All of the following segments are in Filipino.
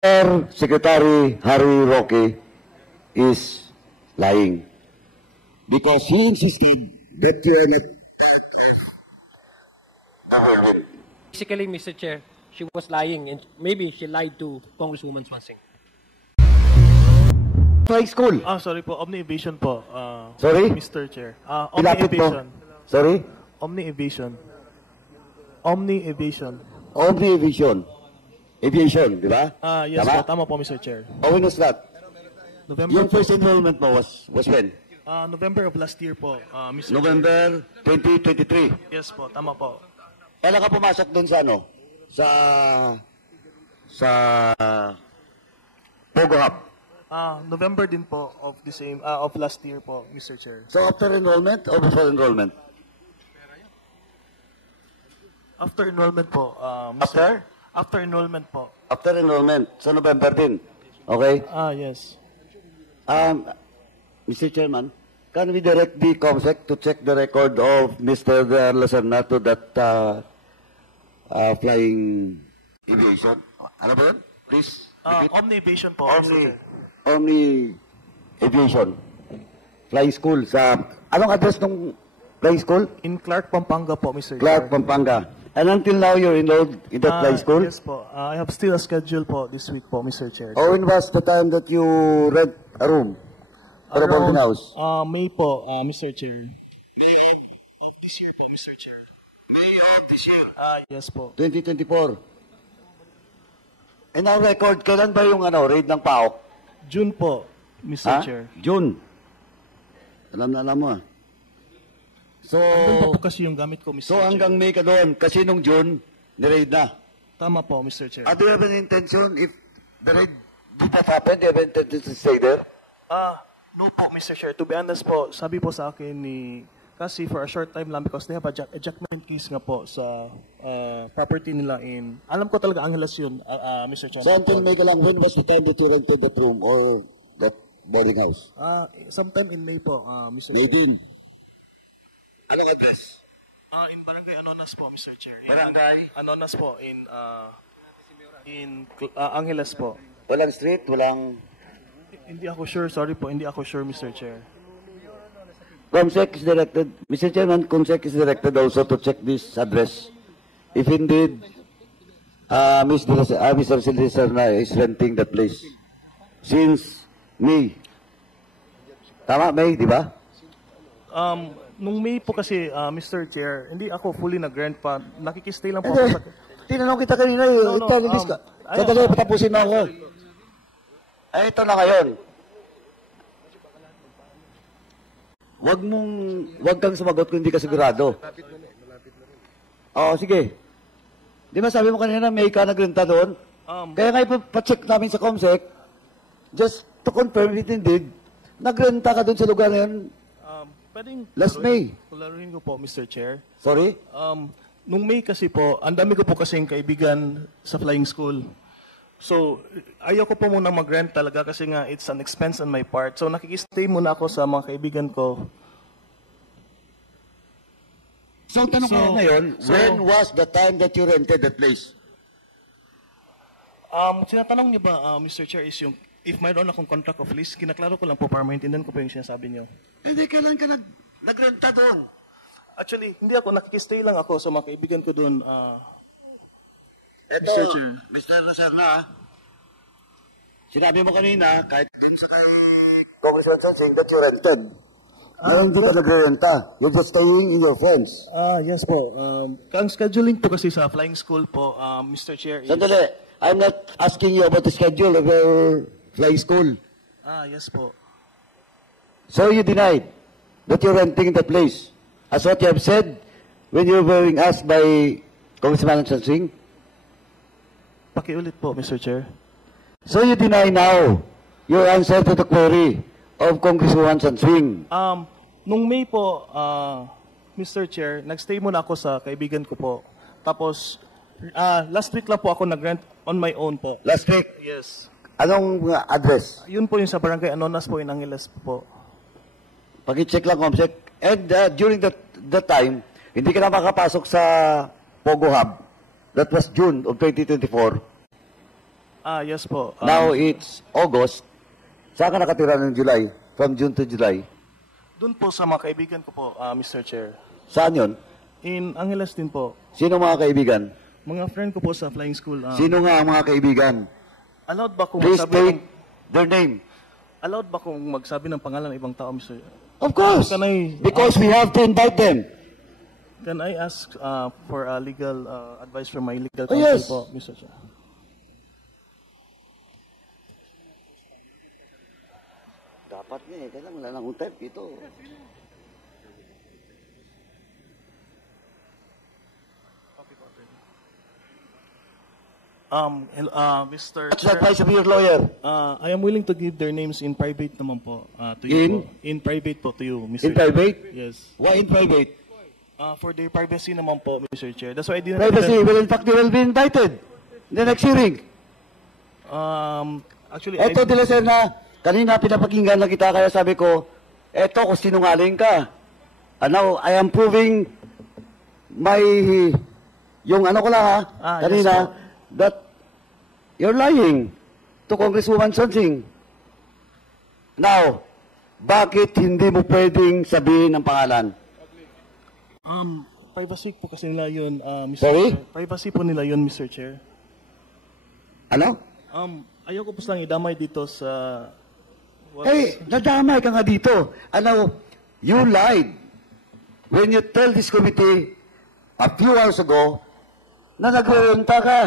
Secretary Harry Roque is lying because he insisted that you are not part of the whirlwind. Basically, Mr. Chair, she was lying and maybe she lied to Congresswoman Swansing. Flying school. Sorry po, Omni Evasion po. Sorry? Mr. Chair. Omni Ilapit mo. Evasion. Sorry? Omni Evasion. Omni Evasion. Omni Aviation. Aviation, di ba? Yes Tama? po, tama po, Mr. Chair. Oh, when was that? November Yung first enrollment mo was when? November of last year po, Mr. November 2023. Chair. Yes po, tama po. Kailan ka pumasok doon sa ano? Sa Pogo Hub. November din po of the same of last year po, Mr. Chair. So after enrollment or before enrollment? After enrollment po, After? After enrollment po. After enrollment. So November din. Okay? Yes. Mr. Chairman, can we direct the COMSEC to check the record of Mr. Lacerna to that flying aviation? Ano ba yun? Please repeat. Omni Evasion po, Mr. Chair. Omni Aviation. Flying school sa... Anong address ng flying school? In Clark, Pampanga po, Mr. Clark, Chair. Pampanga. And until now, you're enrolled in that flying school? Yes po. I have still a schedule po this week po, Mr. Chair. Or when was the time that you rent a room for a boarding house? May po, Mr. Chair. May of this year po, Mr. Chair. May of this year. Yes po. 2024. And our record, kailan ba yung raid ng PAOK? June po, Mr. Chair. June. Alam mo So, Doon po kasi yung gamit ko, Mr. so Chair. hanggang May ka doon, kasi nung June, ni-raid na. Tama po, Mr. Chair. Do you have an intention if the raid did not happen? Do you have an intention to stay there? No po, Mr. Chair. To be honest po, sabi po sa akin ni... Kasi for a short time lang because they have a ejectment case nga po sa property nila in... Alam ko talaga Angeles yun, Mr. Chair. So until May ka lang, when was the time that you rented that room or that boarding house? Sometime in May po, Mr. May Chair. din. Anong address? In Barangay Anonas po, Mr. Chair. Barangay? Anonas po, in Angeles po. Walang street, walang... Hindi ako sure, sorry po, hindi ako sure, Mr. Chair. COMSEC is directed, Mr. Chairman, COMSEC is directed also to check this address. If indeed, Mr. Silvestre is renting that place since May. Tama, May, di ba? Nung May po kasi, Mr. Chair, hindi ako fully nag-rent pa. Nakikistay lang po ako sa... Tinanong kita kanina eh. No, Sandali, patapusin mo ako. Ay, ito na ngayon. Wag kang sumagot kung hindi ka sigurado. Oo, sige. Di ba sabi mo kanina may ka nagrenta doon? Kaya nga ipacheck namin sa COMSEC, just to confirm it indeed, nagrenta ka doon sa lugar na yun last May. Kularuhin ko po, Mr. Chair. Sorry? Nung May kasi po, ang dami ko po kasing kaibigan sa flying school. So, ayaw ko po muna mag-rent talaga kasi nga it's an expense on my part. So, nakikistay muna ako sa mga kaibigan ko. So, tanong ko ngayon, when was the time that you rented that place? Sinatanong niyo ba, Mr. Chair, is yung if mayroon akong contract of lease, kinaklaro ko lang po para maintindihan ko po yung sinasabi niyo. Hindi, kailan ka nagrenta doon? Actually, hindi ako, nakikistay lang ako sa mga kaibigan ko doon. Ito, Mr. Lacerna, sinabi mo kanina, kahit Congressman Swansing, that you rented. Hindi ka nagre-renta. You're just staying in your friends. Yes po. Ang scheduling po kasi sa flying school po, Mr. Chair, is... Sandali, I'm not asking you about the schedule of your flying school. Yes po. So you denied that you're renting the place. As what you have said when you were being asked by Congressman Swansing? Pakiulit po, Mr. Chair. So you deny now your answer to the query of Congresswoman Swansing? Nung May po, Mr. Chair, nagstay muna ako sa kaibigan ko po. Tapos, last week lang po ako nag-rent on my own po. Last week? Yes. Anong address? Yun po yung sa Barangay Anonas po, in Angeles po. Pag-check lang, COMSEC. And during that time, hindi ka na makapasok sa Pogo Hub. That was June of 2024. Yes po. Now it's August. Saan ka nakatira ng July? From June to July? Doon po sa mga kaibigan ko po, Mr. Chair. Saan yun? In Angeles din po. Sino mga kaibigan? Mga friend ko po sa flying school. Sino nga ang mga kaibigan? Allowed ba kung Please magsabi state their name. allowed ba kung magsabi ng pangalan ng ibang tao, Mr. Of course. Can I- Because we have to invite them. Can I ask for legal advice from my legal Oh, counsel yes. po, Mr. Chair? Dapat nga eh. Kailangan wala nang type ito. Mr. What's the Chair, advice of your lawyer? I am willing to give their names in private naman po to you In? po. In private po to you, Mr. In private? Yes. Why in private? For their privacy naman po, Mr. Chair. That's why I didn't... Privacy. Well, in fact, they will be invited. In the next hearing. Actually, Eto, De La Serna, kanina pinapakinggan na kita, kaya sabi ko, eto, kung sinungaling ka. And now, I am proving my, yung ano ko lang ha, Yes kanina, po. that you're lying to Congresswoman Sonsing. Now, bakit hindi mo pwedeng sabihin ang pangalan? privacy po kasi nila yun, Mr. Sorry? Chair. Privacy po nila yun, Mr. Chair. Ano? Ayoko po silang idamay dito sa... Hey, nadamay ka nga dito. Ano, you lied when you tell this committee a few hours ago na nagrenta ka.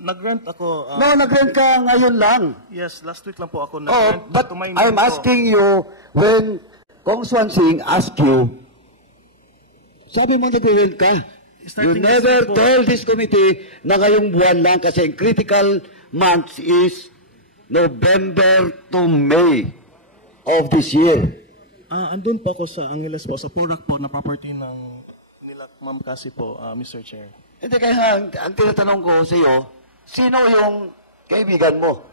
Nag-rent ako... No, nagrent ka ngayon lang. yes, last week lang po ako Oh, nag-rent. but to my name I'm po. asking you, when Kong Swan Sing asked you, sabi mo nagrent ka. You Starting this never week po. told this committee na ngayong buwan lang kasi ang critical month is November to May of this year. Andun po ako sa Angeles po, sa Porac po, na property ng nila Ma'am Cassie po, Mr. Chair. Hindi, kaya nga, ang tinatanong ko sa iyo, sino yung kaibigan mo?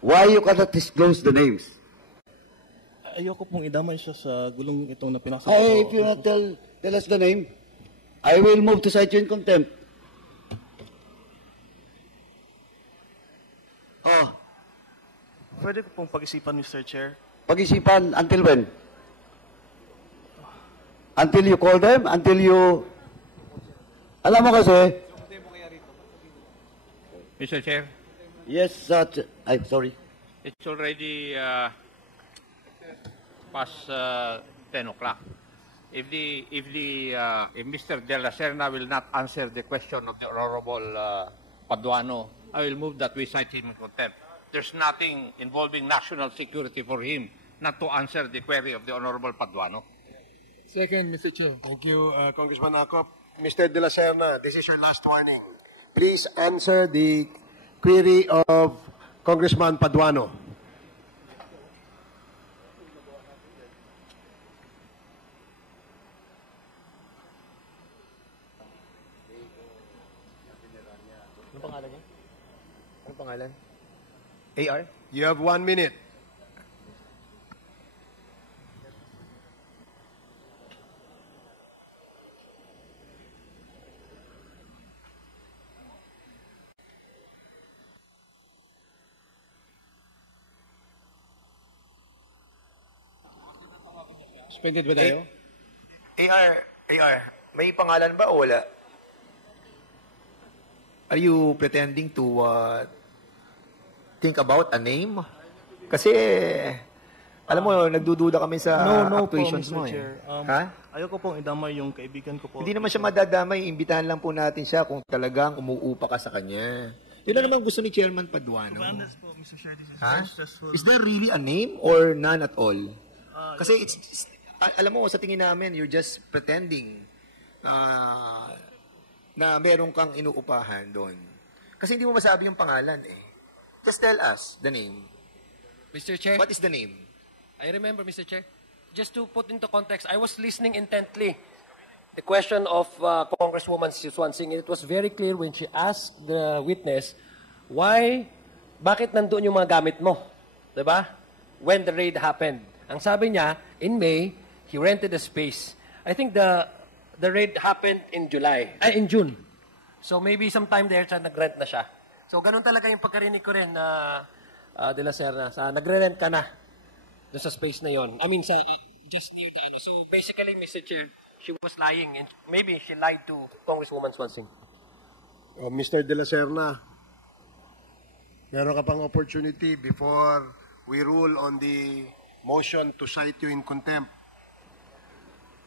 Why you cannot disclose the names? Ayoko pong idamay siya sa gulong itong na pinasa Hey, if you not tell us the name, I will move to cite you in contempt. Oh, Pwede ko pong pag-isipan, Mr. Chair. pag-isipan until when? Until you call them? Until you... Alam mo kasi... Mr. Chair, Yes, I'm sorry. it's already past 10 o'clock. If Mr. De La Serna will not answer the question of the Honorable Paduano, I will move that we cite him in contempt. There's nothing involving national security for him not to answer the query of the Honorable Paduano. Second, Mr. Chair. Thank you, Congressman Acop. Mr. De La Serna, this is your last warning. Please answer the query of Congressman Paduano. Ano pangalan niya? Ano pangalan? AR? You have 1 minute. Suspended ba tayo? AR, may pangalan ba o wala? Are you pretending to think about a name? Kasi, alam mo, nagdududa kami sa No po, actuations Mr. mo. Chair. Ha? Ayoko pong idamay yung kaibigan ko po. Hindi naman siya madadamay. Imbitahan lang po natin siya kung talagang umuupa ka sa kanya. Yun na naman gusto ni Chairman Paduano. Honest po, Mr. Chair, this is Ha? very stressful. Is there really a name or none at all? Kasi alam mo, sa tingin namin, you're just pretending na meron kang inuupahan doon. Kasi hindi mo masabi yung pangalan eh. Just tell us the name. Mr. Chair, What is the name? I remember, Mr. Chair, just to put into context, I was listening intently the question of Congresswoman Swan Sing, and it was very clear when she asked the witness, bakit nandoon yung mga gamit mo? Diba? When the raid happened. Ang sabi niya, in May, he rented a space. I think the raid happened in June. So maybe sometime there, nag-rent na siya. So, ganun talaga yung pagkarinig ko rin na De La Serna. Nagre-rent ka na doon sa space na yon. I mean, just near the ano. So, basically, Mr. Chair, she was lying. And maybe she lied to Congresswoman Swansing. Mr. De La Serna, meron ka pang opportunity before we rule on the motion to cite you in contempt.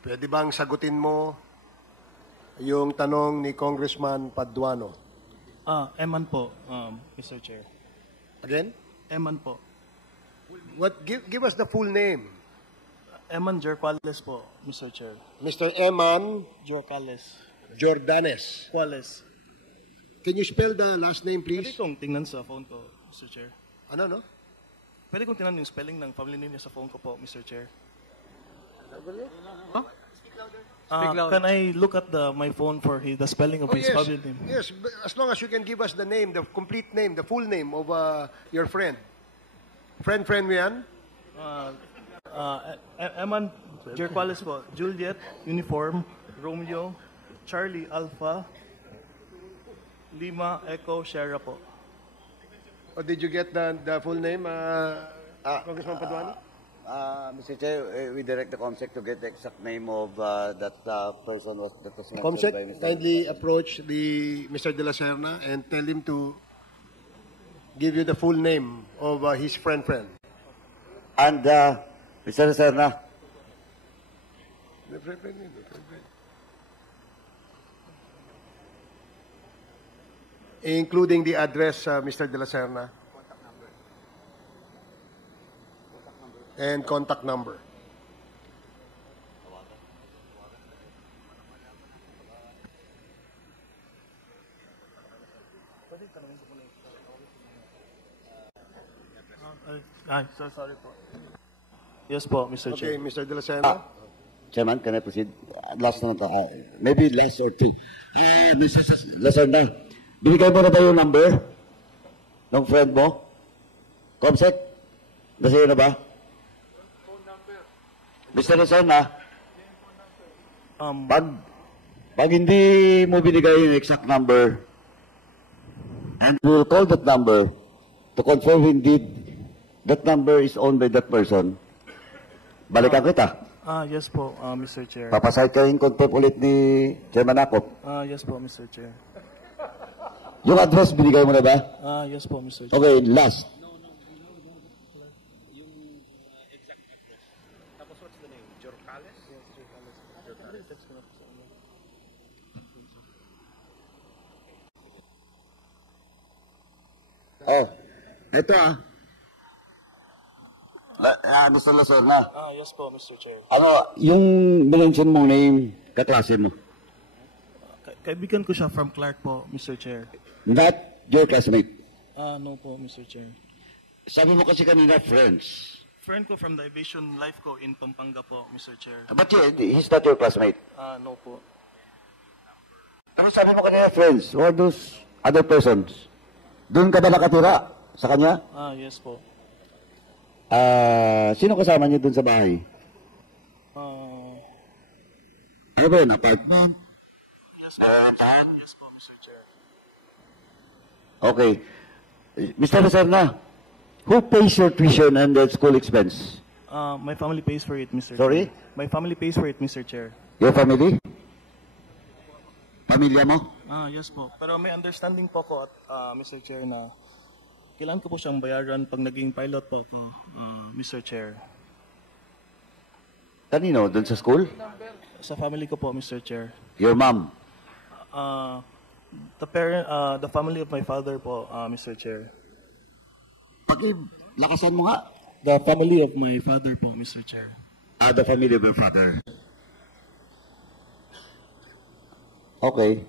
Pwede bang sagutin mo yung tanong ni Congressman Paduano? Eman po, Mr. Chair. Again? Eman po. Give us the full name. Eman Jorquales po, Mr. Chair. Mr. Eman Jorquales. Jordanes. Quales. Can you spell the last name, Pwede please? kong tingnan sa phone ko, Mr. Chair. Ano, no? Pwede kong tingnan yung spelling ng family name niya sa phone ko po, Mr. Chair. Can I look at my phone for the spelling of his family name? Yes, as long as you can give us the name, the complete name, the full name of your friend. Friend mo yan? Eman Jorquales po. Juliet, Uniform, Romeo, Charlie, Alpha, Lima, Echo, Sierra po. Or did you get the full name, Congressman Paduano? Mr. Chair, we direct the COMSEC to get the exact name of that person that was mentioned Comsec, by Mr. kindly approach Mr. De La Serna and tell him to give you the full name of his friend. And Mr. Serna, including the address, Mr. De La Serna, and contact number. Sorry po. Yes po, Mr. Okay, Chair. Mr. De La Serna. Chairman, can I proceed? Last na to. Maybe last or two. Mr. Lacerna, binigay mo na ba yung number ng friend mo? COMSEC? Nasa na ba? Mr. Lacerna, pag hindi mo binigay yung exact number, and we'll call that number to confirm indeed that number is owned by that person, balikan kita. Yes po, Mr. Chair. Papasay ka yung contempt ulit ni Chairman Akop. Yes po, Mr. Chair. Yung address, binigay mo na ba? Yes po, Mr. Chair. Okay, last. Oh, ito Mr. Lacerna. Yes po, Mr. Chair. Ano, yung mention mong name, kaklase mo? Kaibigan ko siya from Clark po, Mr. Chair. Not your classmate. No po, Mr. Chair. Sabi mo kasi kanina, friends. Friend ko from the Aviation Life ko in Pampanga po, Mr. Chair. But he's not your classmate. No po. Ano sabi mo kanina, friends? Or those other persons? Doon ka ba nakatira sa kanya? Yes po. Sino kasama niyo doon sa bahay? Ano ba yun? Apartment? Yes po. Yes po, Mr. Chair. Okay. Mr. Lacerna, who pays your tuition and the school expense? My family pays for it, Mr. Sorry? Chair. My family pays for it, Mr. Chair. Your family? Pamilya mo? Yes po. Pero may understanding po ko at Mr. Chair na kailangan ko po siyang bayaran pag naging pilot po ako, Mr. Chair. Kanino? Doon sa school? Sa family ko po, Mr. Chair. Your mom? The family of my father po, Mr. Chair. Lakasan mo nga. The family of my father po, Mr. Chair. The family of your father. Okay.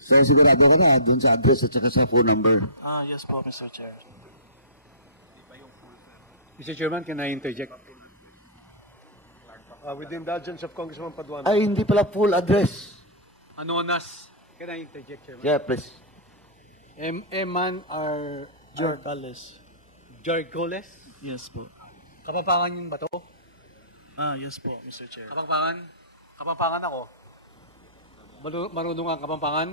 So, sigurado ka na doon sa address at saka sa phone number. Yes po, Mr. Chair. Mr. Chairman, can I interject? With the indulgence of Congressman Paduano. Ay, hindi pala full address. Anonas. Can I interject, Chairman? Yeah, please. Eman R. Jorquales. Jorquales? Yes po. Kapampangan yun ba to? Yes po, Mr. Chair. Kapampangan? Kapampangan ako. Marunong ang Kapampangan?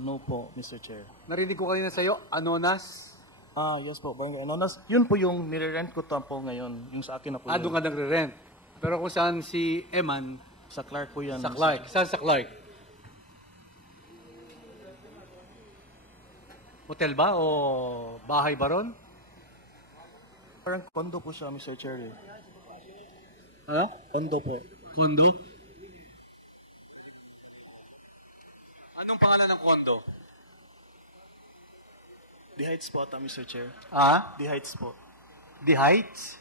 No po, Mr. Chair. Narinig ko kanina sa'yo, Anonas. Yes po, Barangay Anonas. Yun po yung nire-rent ko po ngayon. Yung sa akin na po Doon ka nagre-rent. Pero kung saan si Eman, Sa Clark po yan. sa Clark. Saan sa Clark? Hotel ba o bahay ba ron? Parang condo po siya, Mr. Chair. Eh. Ha? Condo po. Kondo? Anong pangalan ng kondo? The Heights po ata, Mr. Chair. Ah? The Heights po. The Heights?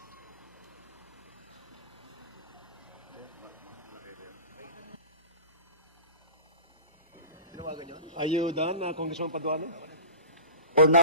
Are you done, Congressman Paduano? For now,